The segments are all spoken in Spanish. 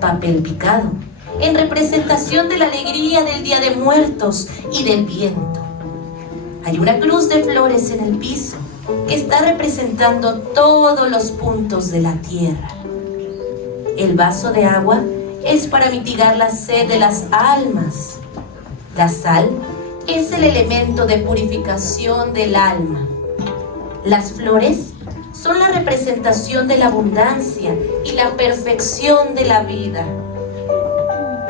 papel picado, en representación de la alegría del Día de Muertos y del viento. Hay una cruz de flores en el piso que está representando todos los puntos de la tierra. El vaso de agua es para mitigar la sed de las almas. La sal es el elemento de purificación del alma. Las flores son la representación de la abundancia y la perfección de la vida.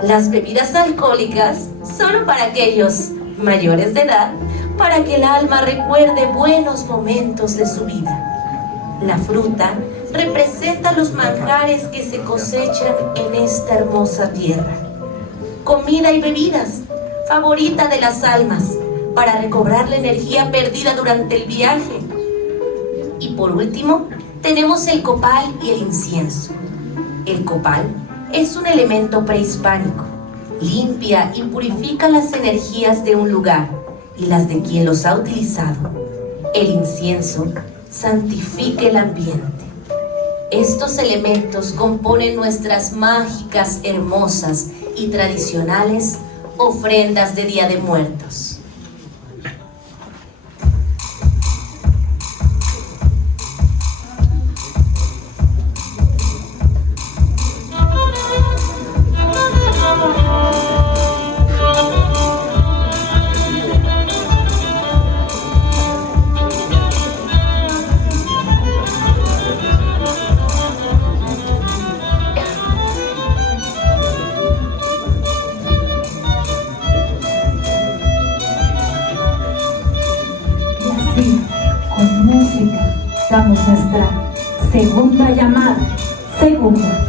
Las bebidas alcohólicas solo para aquellos mayores de edad, para que el alma recuerde buenos momentos de su vida. La fruta representa los manjares que se cosechan en esta hermosa tierra. Comida y bebidas, favorita de las almas, para recobrar la energía perdida durante el viaje. Y por último, tenemos el copal y el incienso. El copal es un elemento prehispánico. Limpia y purifica las energías de un lugar y las de quien los ha utilizado. El incienso santifica el ambiente. Estos elementos componen nuestras mágicas, hermosas y tradicionales ofrendas de Día de Muertos. Con música damos nuestra segunda llamada. Segunda.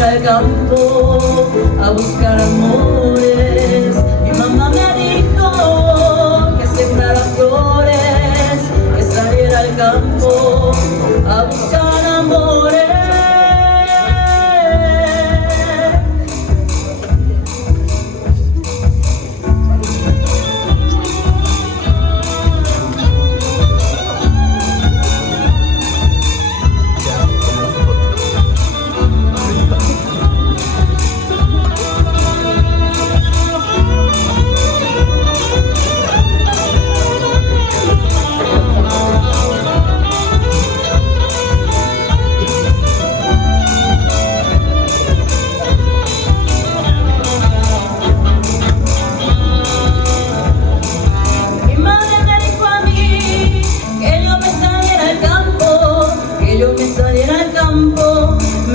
Al campo a buscar amores. Mi mamá me dijo que sembrara flores, que saliera al campo a buscar amores.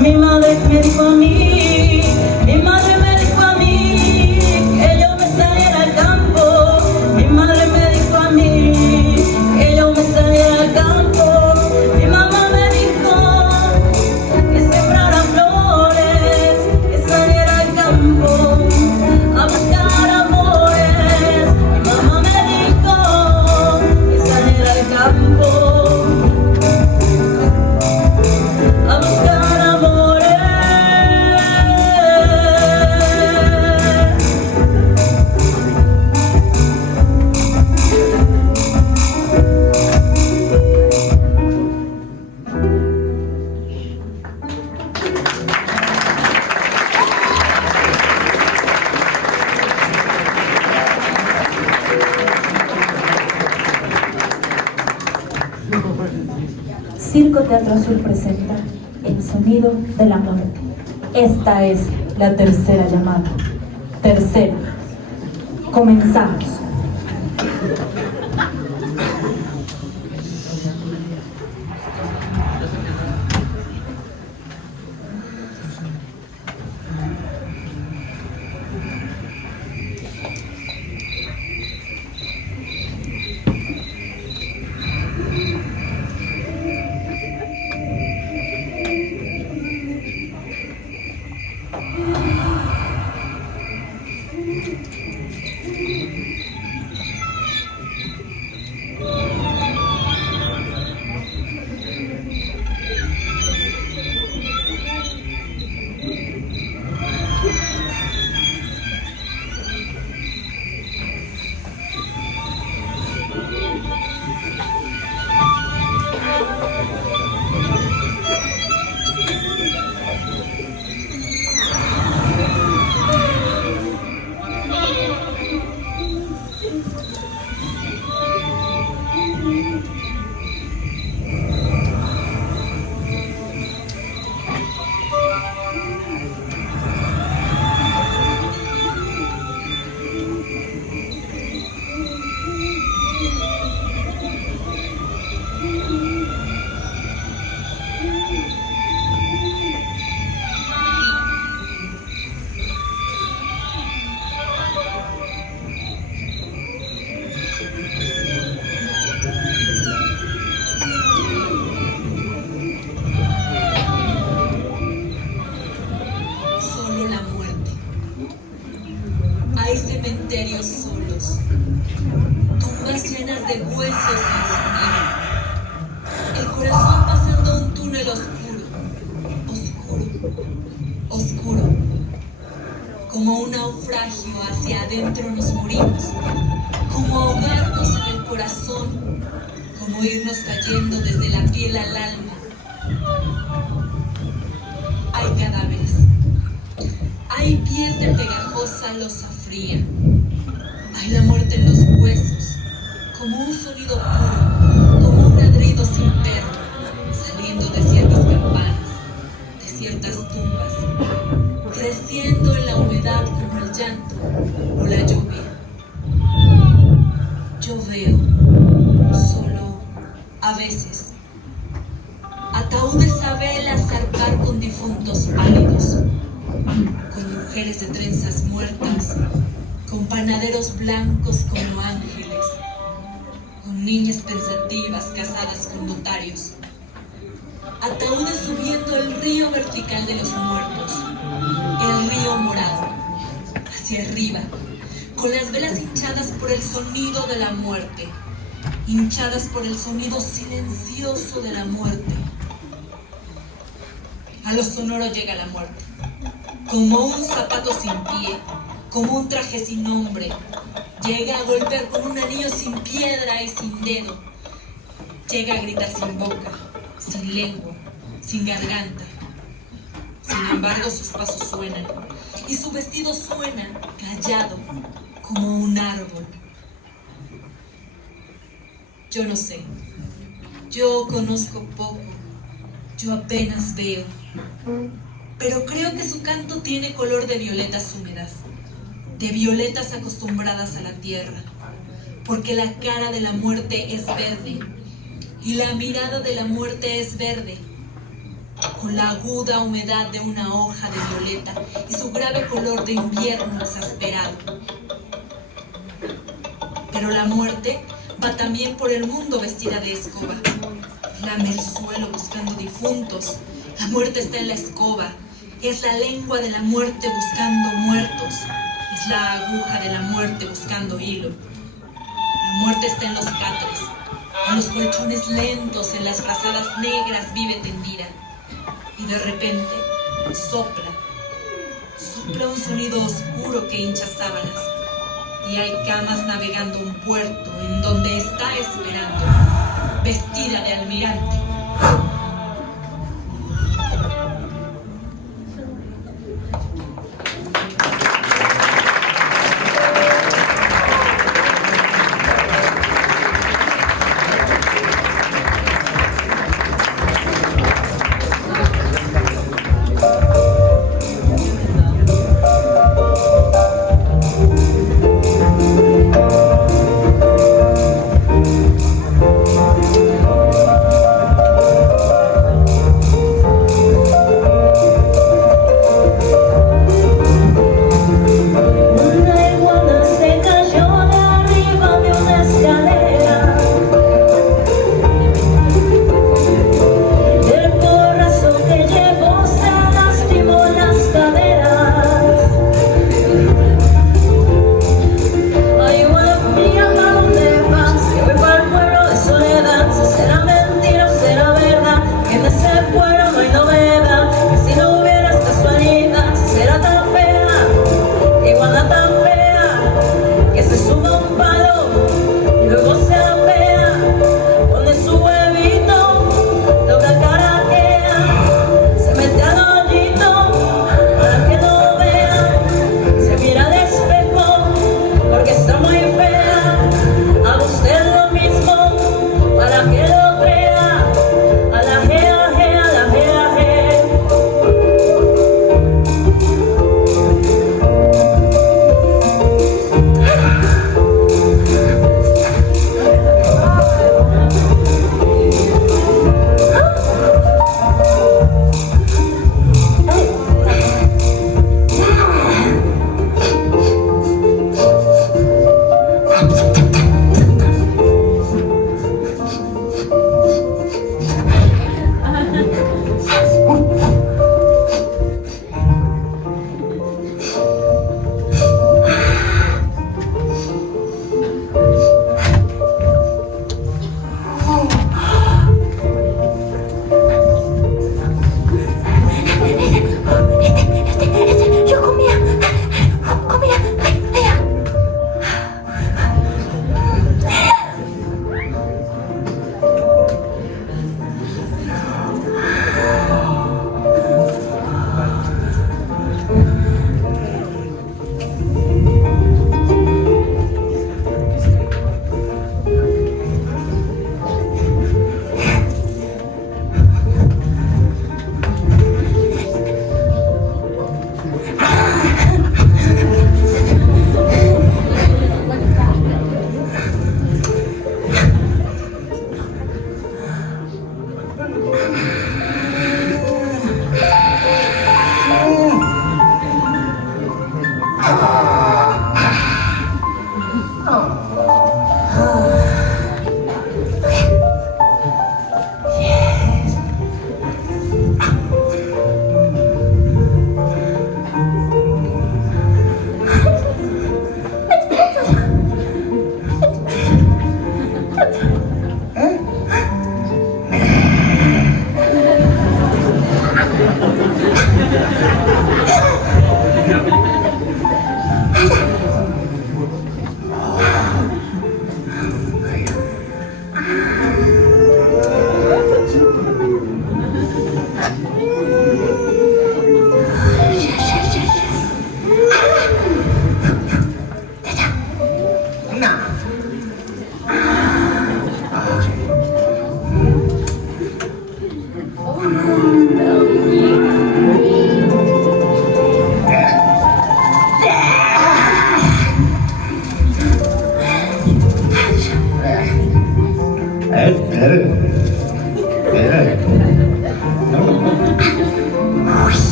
Mi madre me dijo a mí, mi madre me dijo a mí que yo me saliera al campo. Mi madre me dijo a mí que yo me saliera al campo. Mi mamá me dijo que sembrara flores, que saliera al campo a buscar amores. Mi mamá me dijo que saliera al campo a buscar amores. Circo Teatro Azul presenta El sonido de la muerte. Esta es la tercera llamada. Tercera. Comenzamos. Hay cementerios solos, tumbas llenas de huesos sin sonido, el corazón pasando un túnel oscuro, oscuro, como un naufragio hacia adentro nos morimos, como ahogarnos en el corazón, como irnos cayendo desde la piel al alma. Hay cadáveres, hay pies de pegajosa losa fría, hay la muerte en los huesos, como un sonido puro, como un ladrido sin perro, saliendo de ciertas campanas, de ciertas tumbas, creciendo en la humedad como el llanto o la lluvia. Yo veo, solo a veces, ataúdes a vela zarpar con difuntos pálidos, con mujeres de trenzas muertas, con panaderos blancos como ángeles, con niñas pensativas casadas con notarios, ataúdes subiendo el río vertical de los muertos, el río morado, hacia arriba, con las velas hinchadas por el sonido de la muerte, hinchadas por el sonido silencioso de la muerte. A lo sonoro llega la muerte, como un zapato sin pie, como un traje sin nombre. Llega a golpear con un anillo sin piedra y sin dedo. Llega a gritar sin boca, sin lengua, sin garganta. Sin embargo, sus pasos suenan, y su vestido suena callado, como un árbol. Yo no sé, yo conozco poco, yo apenas veo, pero creo que su canto tiene color de violetas húmedas, de violetas acostumbradas a la tierra, porque la cara de la muerte es verde, y la mirada de la muerte es verde, con la aguda humedad de una hoja de violeta y su grave color de invierno exasperado. Pero la muerte va también por el mundo vestida de escoba, lame el suelo buscando difuntos. La muerte está en la escoba, es la lengua de la muerte buscando muertos, es la aguja de la muerte buscando hilo. La muerte está en los catres, en los colchones lentos, en las frazadas negras vive tendida. Y de repente sopla un sonido oscuro que hincha sábanas. Y hay camas navegando un puerto en donde está esperando, vestida de almirante.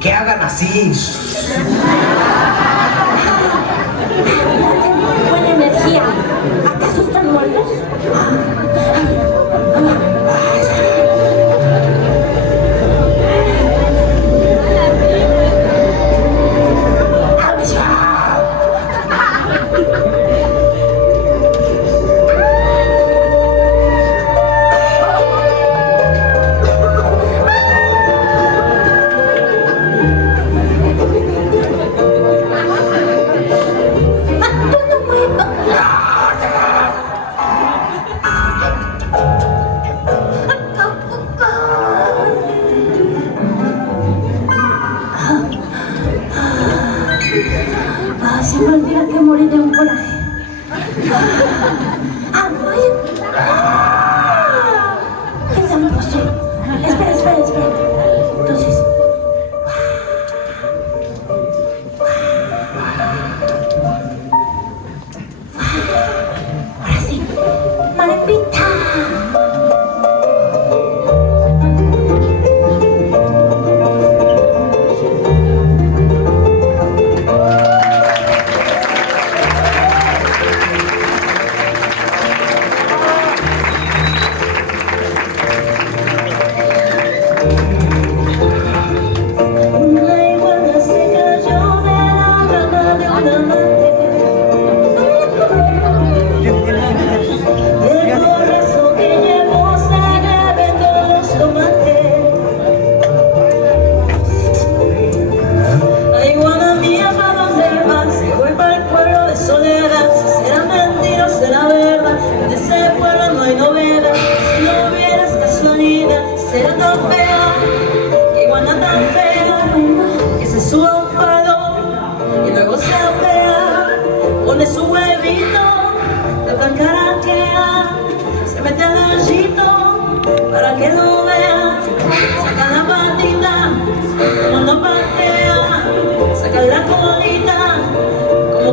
Que hagan así. Buena energía. ¿Acaso están muertos?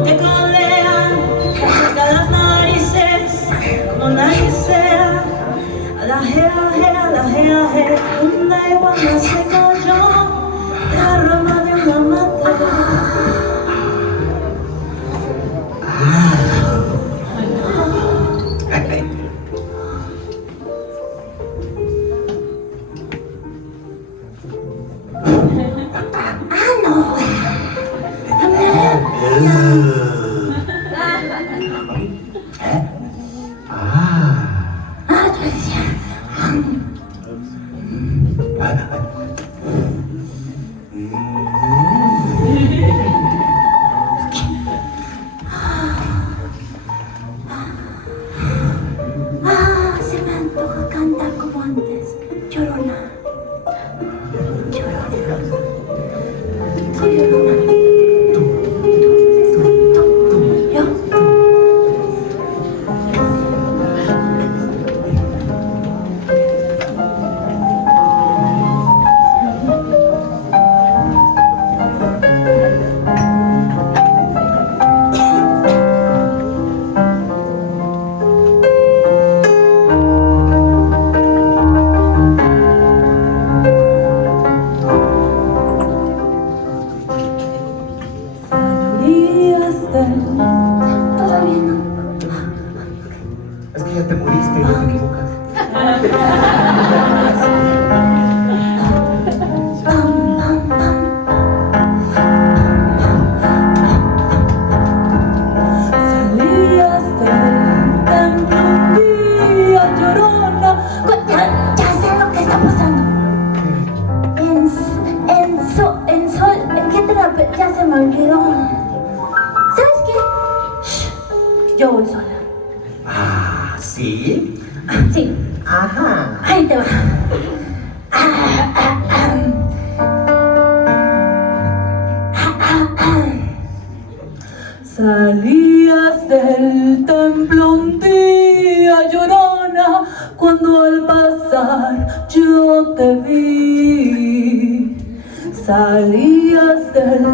te colean, saca las narices, como nadie sea. Alaje, una iguana se cayó de la rama de una mata. Se me antoja cantar como antes. Llorona. Llorona. Soy llorona. Todavía no. Es que ya te moriste, no te equivocas. Salías del templo un día, llorona. Ya sé lo que está pasando. En sol, ¿en qué terapia? Ya se me olvidó. ¿Sabes qué? Shh, yo voy sola. Ah, ¿sí? Sí, Ajá. ahí te va. Salías del templo un día, llorona, cuando al pasar yo te vi. Salías del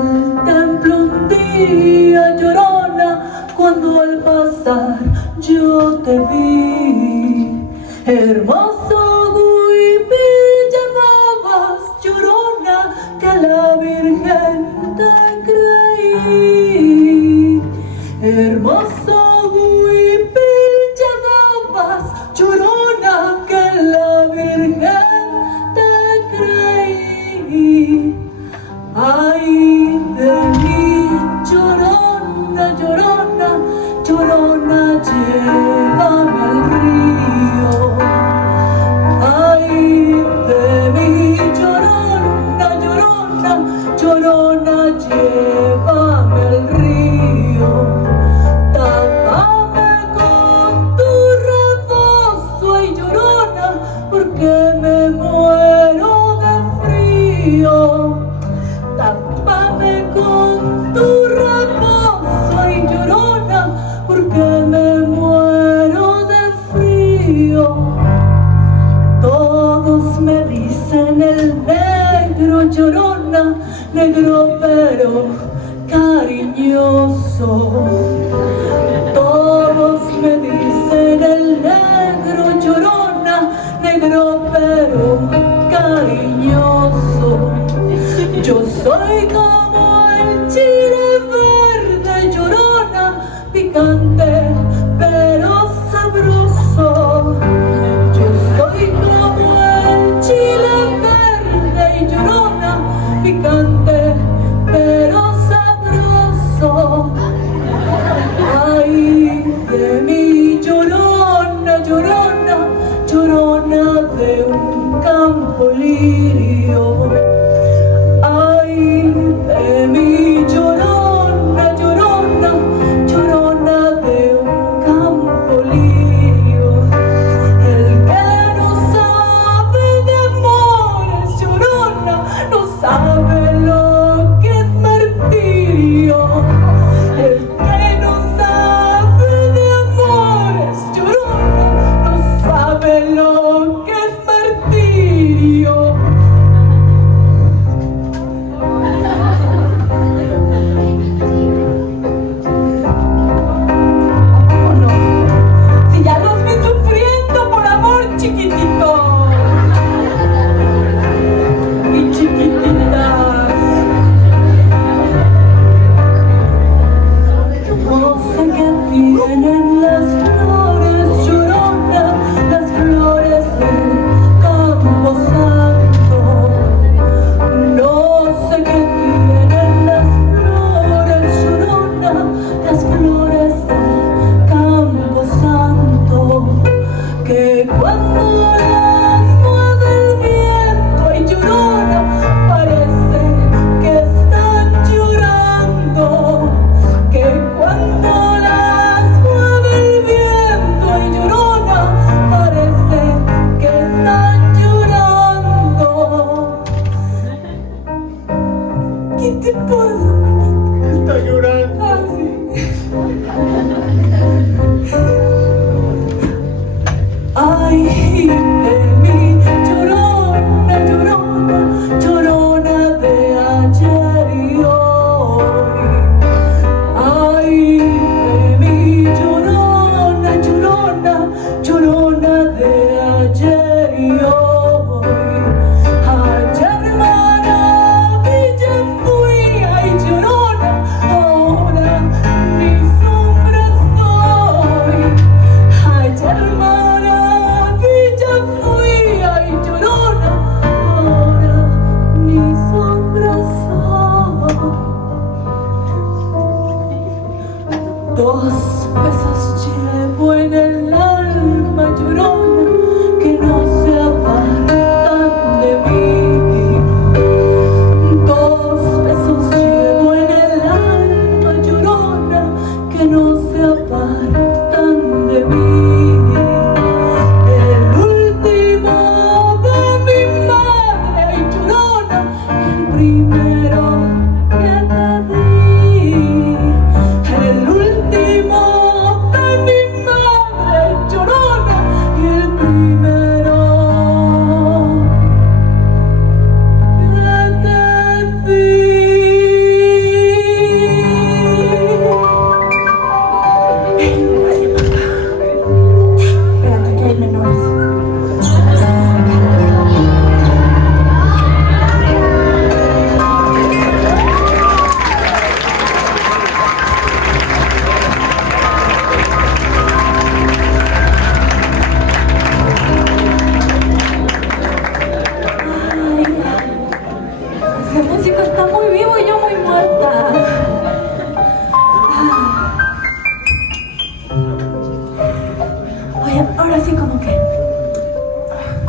templo un día, llorona, cuando al pasar yo te vi. Hermoso huipil llevabas, llorona, que a la Virgen te creí. Hermoso huipil llevabas, llorona, que a la Virgen te creí. Ay de mí, llorona, llorona, llorona, llévame al río. Ay de mí, llorona, llorona, llorona, llévame al río. Tápame con tu rebozo, ay llorona, porque me muero de frío. Tápame con tu rebozo, ay llorona, porque me muero de frío. Todos me dicen el negro, llorona, negro pero cariñoso. Todos me dicen el negro, llorona, negro pero cariñoso. Yo soy como el chile verde, llorona, picante pero sabroso. Yo soy como el chile verde, llorona, picante pero sabroso. Ay de mí, llorona, llorona, llorona de un campo lirio. Ay de mí, llorona, llorona, llorona de un campo lirio. El que no sabe de amores, llorona, no sabe lo que es martirio. El que no sabe de amores, llorona, no sabe lo que es martirio.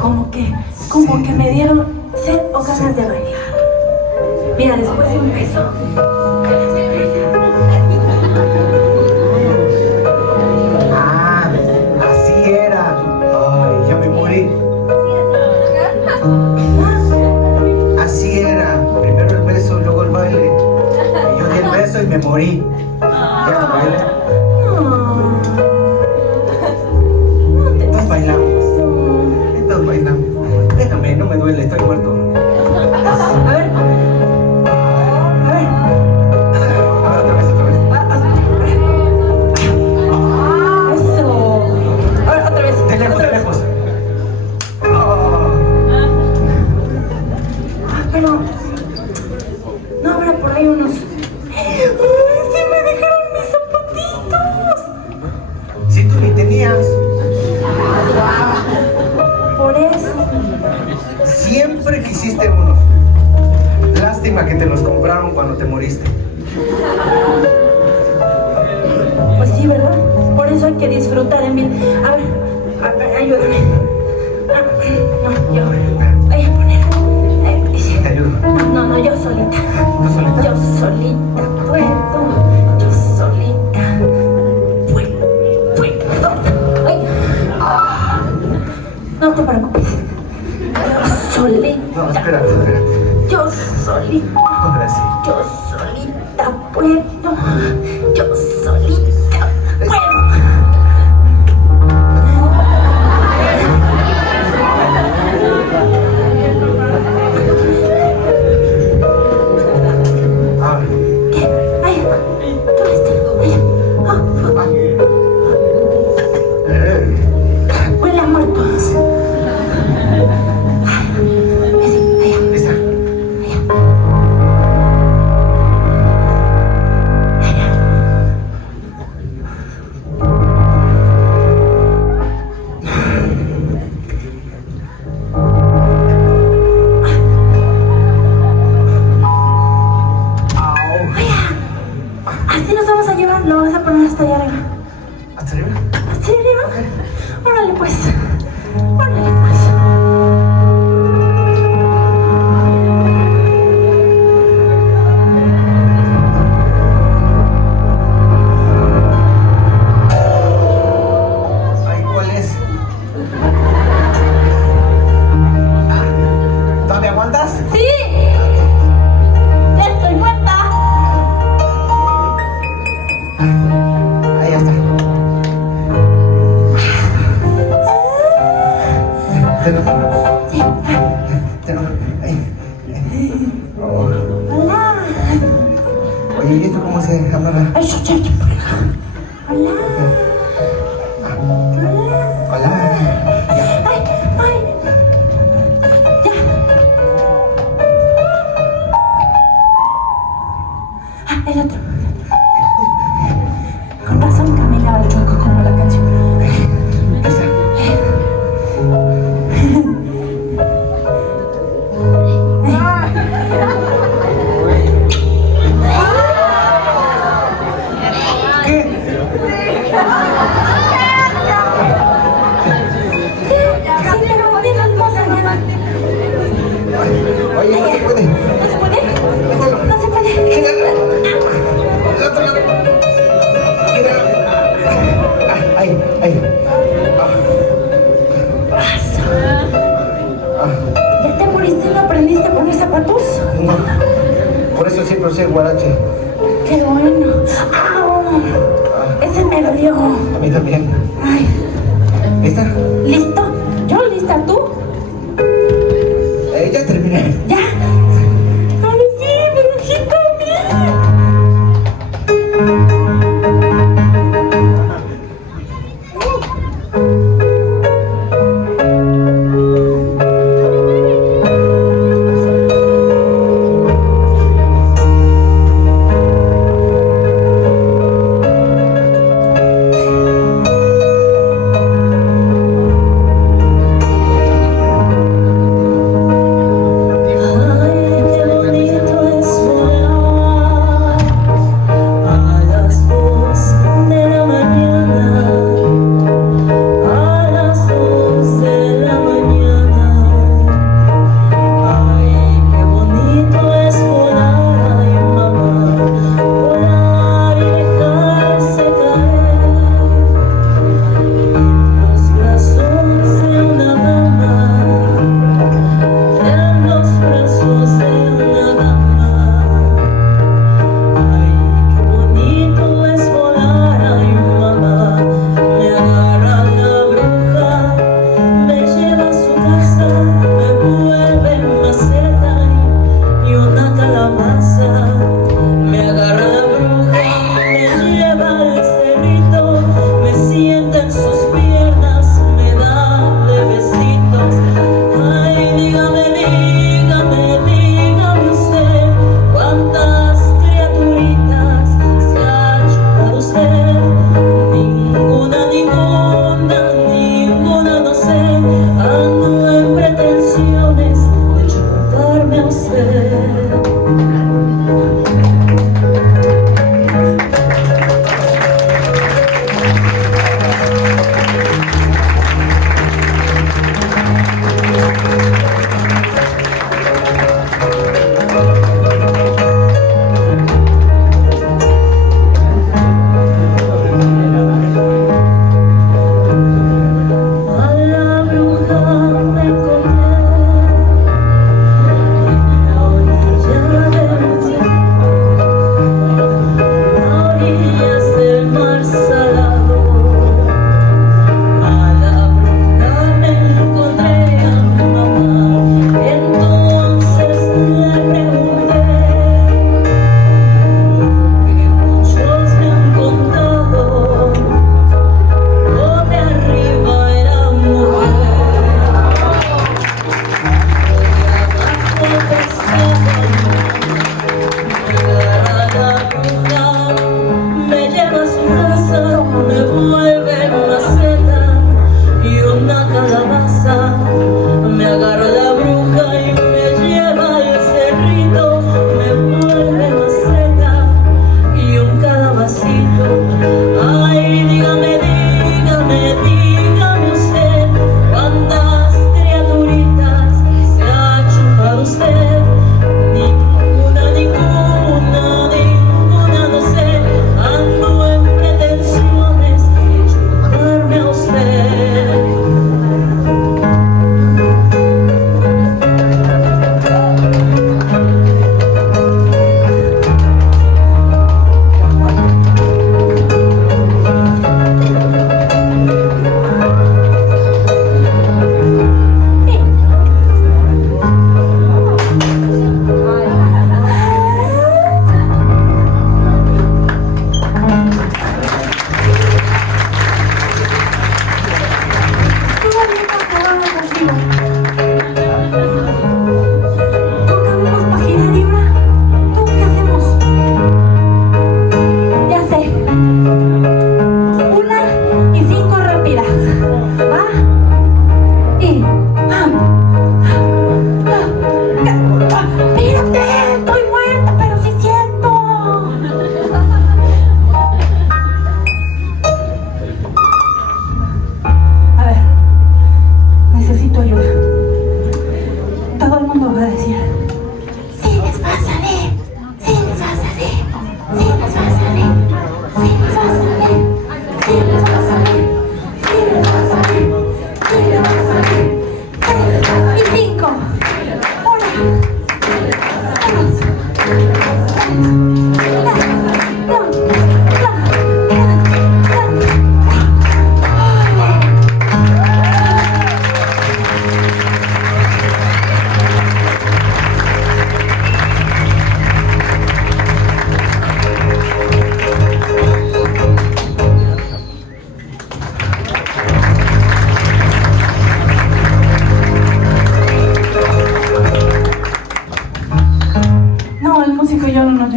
como que me dieron sed o ganas de bailar. Mira, después de un beso, ganas de bailar. Ah, así era. Ay, ya me morí. Así era. Primero el beso, luego el baile. Y yo di el beso y me morí. Ya no bailé. Entonces bailamos. Entonces bailamos. Déjame, no me duele, estoy muerto. A ver. Otra vez. Eso. A ver, otra vez. De lejos. Oh. Pero no habrá por ahí unos. ¡Ay, sí me dejaron mis zapatitos! Si tú ni tenías. Por eso. Siempre quisiste unos. Lástima que te los compraron cuando te moriste. Pues sí, ¿verdad? Por eso hay que disfrutar en vida. A ver, ayúdame. No, yo. Voy a poner. Te ayudo. No, yo solita. ¿Tú solita? Yo solita puedo. Yo solita puedo. Ay. No te preocupes. Yo solita. No, espérate. Yo solita. Ahora sí. Yo solita puedo. Yo solita puedo. Ah, ¿Qué? Ay, ¿tú viste? Huele a muerto. ¿lista? Así nos vamos a llevar, lo vas a poner hasta allá arriba. ¿Hasta arriba? ¿Hasta arriba? Órale pues. Órale pues. Ay, ¿cuál es? ¿Todavía aguantas? ¡Sí! ¡Ya estoy muerta! Ahí ya está. Ahí. Oh. ¡Hola! Oye, ¿y esto cómo se amarra? ¡Ay, por acá! ¡Hola! ¡Hola! Hola. ¡Ay! ¡Ya! El otro. Con razón caminaba el chueco como la canción. Esa. ¿Qué? Sí, pero bien hermosa ya. Oye, no se puede. ¿No se puede? No se puede. El otro lado. Ahí. ¿Ya te moriste y no aprendiste a poner zapatos? No. Por eso siempre usé guarache. ¡Qué bueno! ¡Au! Ese me dolió. A mí también. Ay, ¿Lista? ¿listo? ¿Yo lista? ¿Tú? Ya terminé. ¿Ya? Ahora sí, brujito, mira.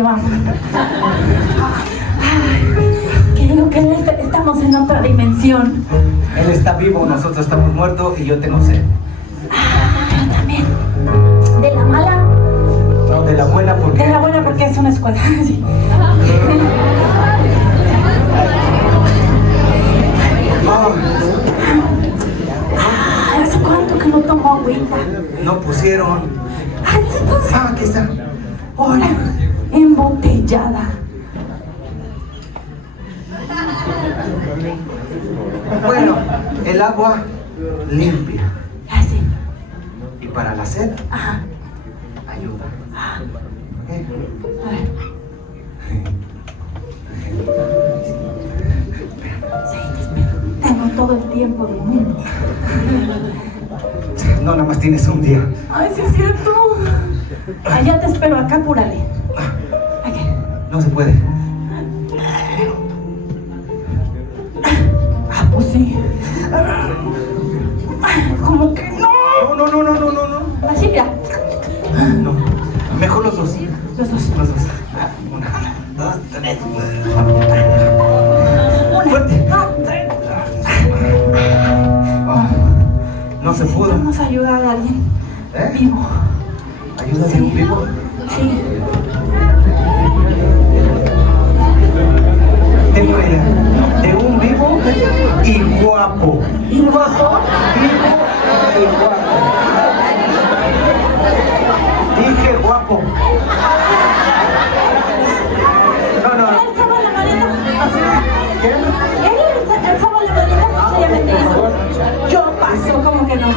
vamos. Que digo que estamos en otra dimensión. Él está vivo, nosotros estamos muertos y yo tengo sed. Yo también. ¿De la mala? No, de la buena porque... De la buena porque es una escuela. Sí. ¿Hace cuánto que no tomo agüita? No pusieron. Aquí está. Ahora, embotellada. Bueno, el agua limpia. Así. Y para la sed, Ajá. ayuda. ¿Eh? A ver. Sí, tengo todo el tiempo del mundo. No, nada más tienes un día. Ay, sí es cierto. Allá te espero, acá apúrale. Aquí. No se puede. Ah, pues sí. ¿Cómo que no? No. Así, mira. No. Mejor los dos. Los dos. Los dos. Una, dos, tres. Fuerte. No se pudo. Vamos a ayudar a alguien ¿Eh? vivo. Ayuda de Sí. un vivo. Sí. Tengo una idea. De un vivo y guapo. ¿Y guapo? Vivo y guapo. Dije guapo. No. ¿Alzaba la manita? ¿Qué? ¿Él alzaba la manita? No seriamente hizo. Yo paso, como que no.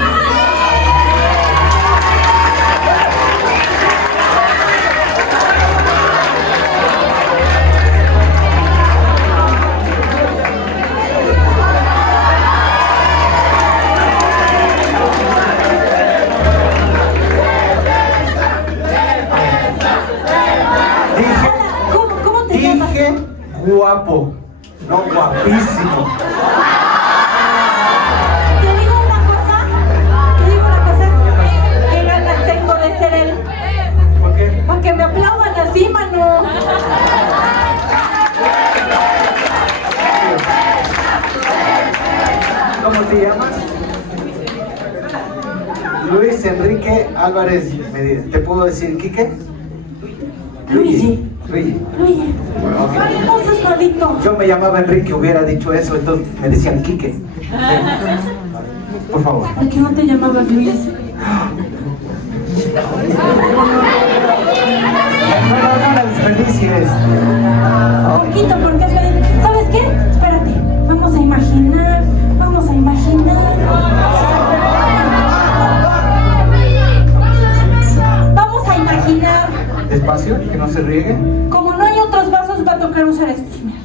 ¿Cómo te llamas? Dije guapo. No guapísimo. Te digo una cosa. ¿Qué ganas tengo de ser él? ¿Por qué? Para que me aplaudan así, mano. ¿Cómo te llamas? Luis Enrique Álvarez Medina. ¿Te puedo decir Quique? Luigi. Luigi. Luigi. Ok. No seas malito. Yo me llamaba Enrique, hubiera dicho eso, entonces me decían Quique. Por favor. ¿Por qué no te llamabas Luis? No la desperdicies. Poquito, porque es feliz. ¿Sabes qué? Espérate. Vamos a imaginar. Vamos a imaginar. Despacio, que no se riegue. Como no hay otros vasos, va a tocar usar estos. Mira.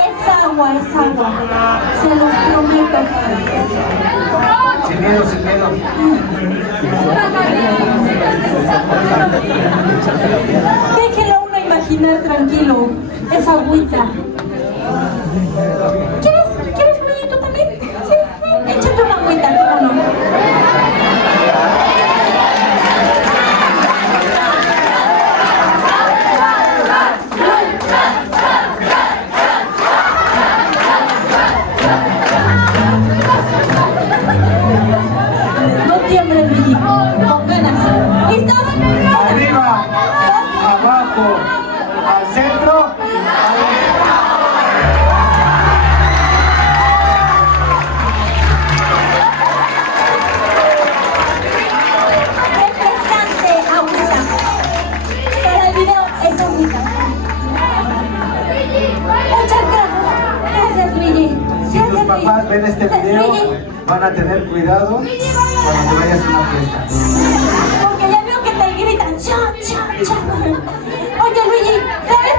Es agua. Se los prometo. Sin miedo. Déjelo a uno imaginar tranquilo. Es agüita. ¿Quieres Luigi, tú también? Sí, échate una agüita, ¿cómo no? No tiemblen, Luigi. Con ganas. ¿Listos? Arriba, abajo, al centro. Refrescante, agüita. Para el video es agüita. Muchas gracias. Gracias, Luigi. Si tus papás ven este video, Luigi, van a tener cuidado cuando te vayas a una fiesta. porque ya veo que te gritan. Cha. Oye, Luigi, ¿sabes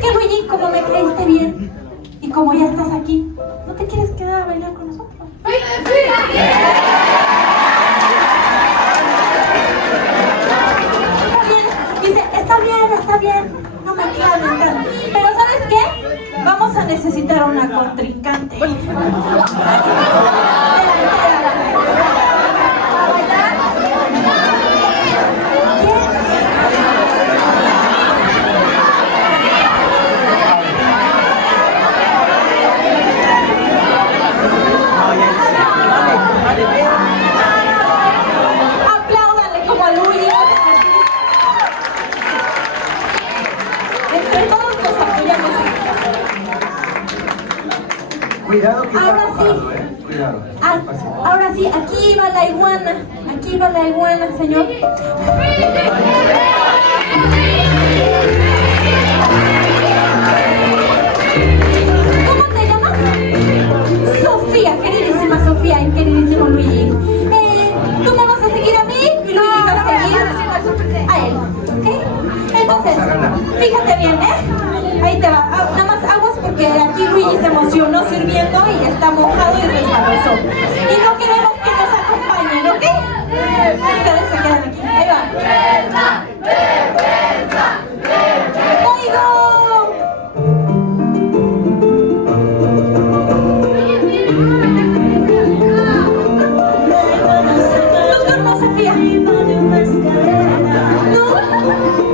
qué? Luigi? Como me caíste bien y como ya estás aquí, ¿no te quieres quedar a bailar con nosotros? Dice, está bien, no me queda de entrar. Pero ¿sabes qué? Vamos a necesitar una contrincante. ¿Quién? Ahora sí, aquí va la iguana. Aquí va la iguana, señor. ¿Cómo te llamas? Sofía, queridísima Sofía y queridísimo Luigi. Tú me vas a seguir a mí y Luigi va a seguir a él, ¿ok? Entonces, fíjate bien, Ahí te va. Nada más aguas porque aquí Luigi se emocionó sirviendo y está mojado y resbaloso. Y no queremos que nos acompañen, ¿ok? Ustedes se quedan aquí. Ahí va. ¡Oigo! Sofía. ¿No?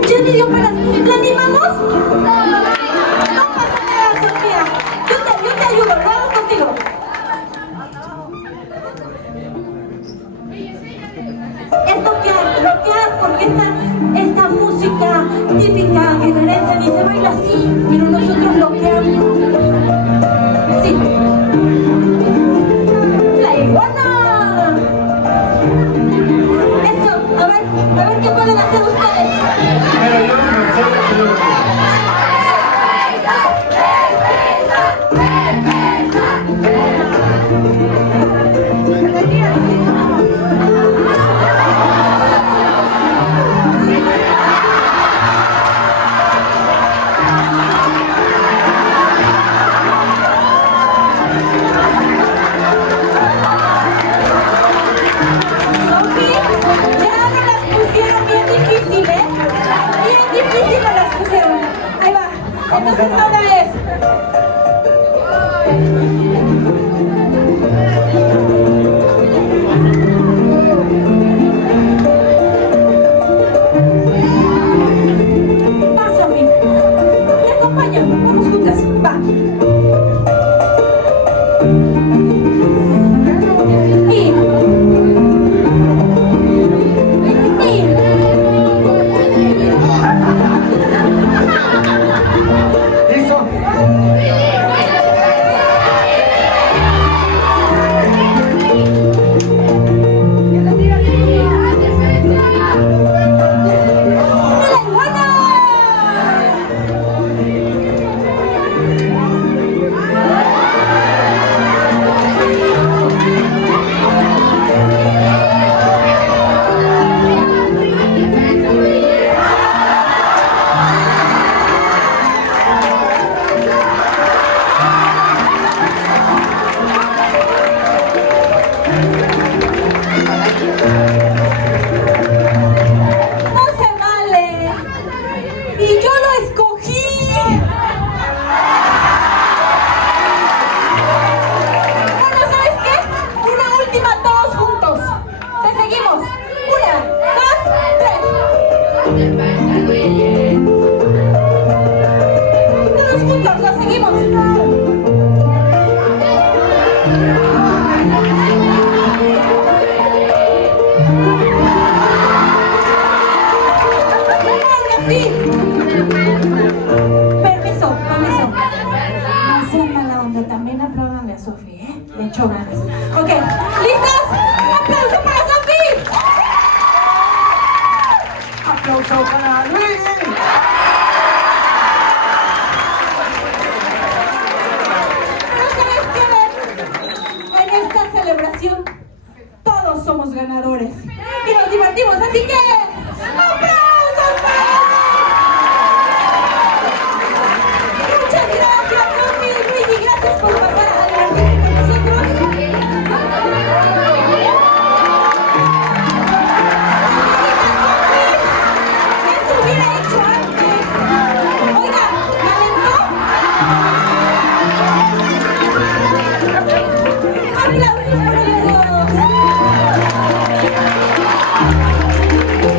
¿Ya ni dio pelas? ¿La animamos? No pasa nada, Sofía. Yo te ayudo, lo hago contigo. Es rockear, porque esta música típica guerrerense ni se baila así, pero nosotros rockeamos. Sí. La iguana. A ver qué pueden hacer ustedes. Pero yo no sé. Entonces ahora es. Va, Sofi. Te acompaño. Vamos juntas. Va. Ok, ¿listos? ¡Aplauso para Sofi! ¡Aplauso para Luigi! Pero ¿sabes qué? En esta celebración todos somos ganadores y nos divertimos, así que ¡aplausos para Sofi! Muchas gracias, Sofi y Luigi, gracias por pasar a divertirse con nosotros. Eso hubiera hecho antes. Oiga, ¿calentó? ¡Aplausos para los dos!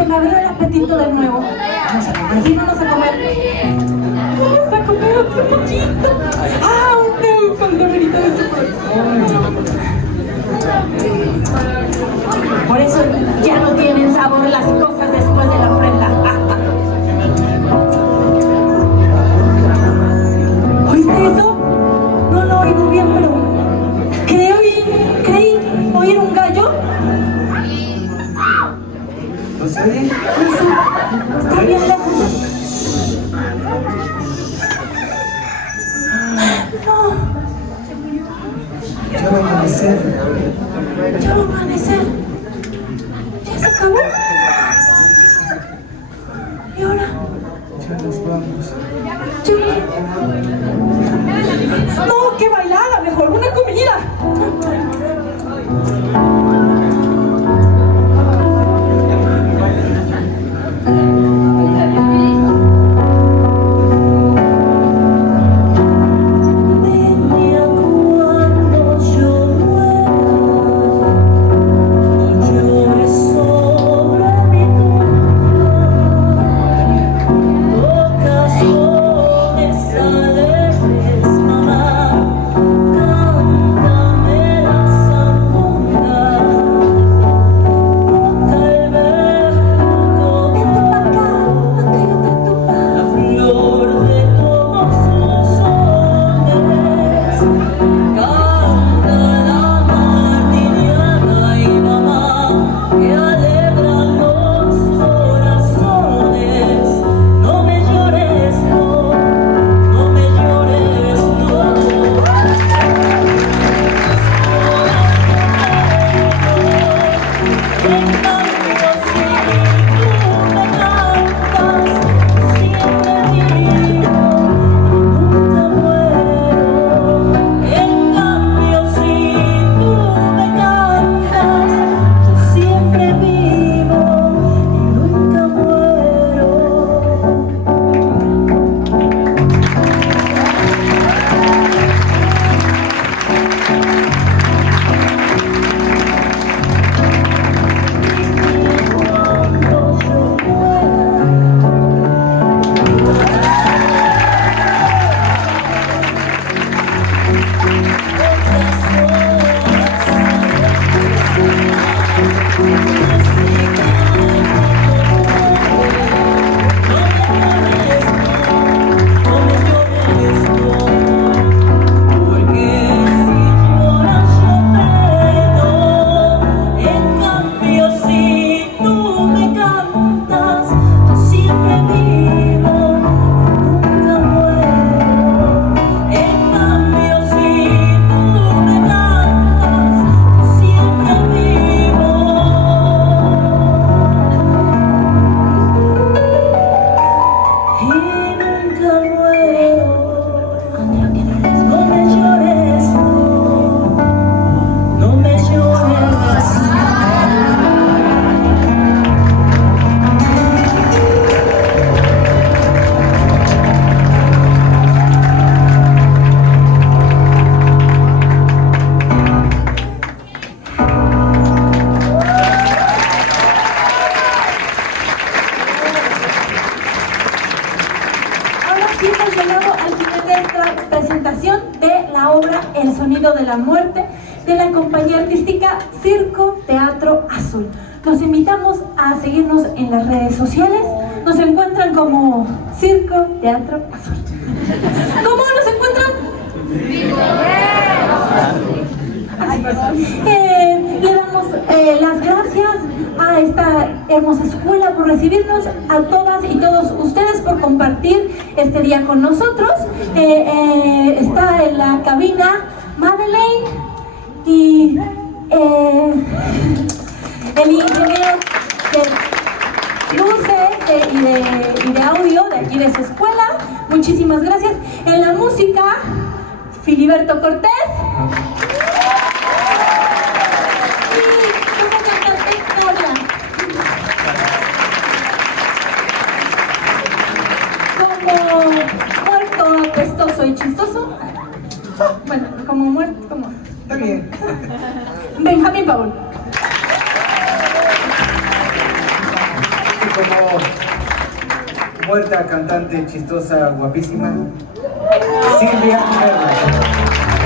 se me abrió el apetito de nuevo. Así vamos a comer. Vamos a comer otro pollito. Ah, un con remerita de chocolate. Por eso ya no tienen sabor las cosas después de la ofrenda. ¿Oíste eso? No lo oigo bien, pero creí oír un gallo. ¿No se oye? Está bien lejos. No. Ya va a amanecer. Ya va a amanecer. ¿Ya se acabó? ¿Y ahora? Ya nos vamos. No, qué bailada, mejor una comida. El sonido de la muerte de la compañía artística Circo Teatro Azul. Los invitamos a seguirnos en las redes sociales. Nos encuentran como Circo Teatro Azul. ¿Cómo nos encuentran? Le damos las gracias a esta hermosa escuela por recibirnos, a todas y todos ustedes por compartir este día con nosotros. Está en la cabina Madeleine y el ingeniero de luces y de audio de aquí de su escuela. Muchísimas gracias. En la música, Filiberto Cortés. Como muerto, apestoso y chistoso. Bueno, como muerto, como... Está bien. Benjamín Paul. Y como muerta, cantante, chistosa, guapísima, Silvia Guerra.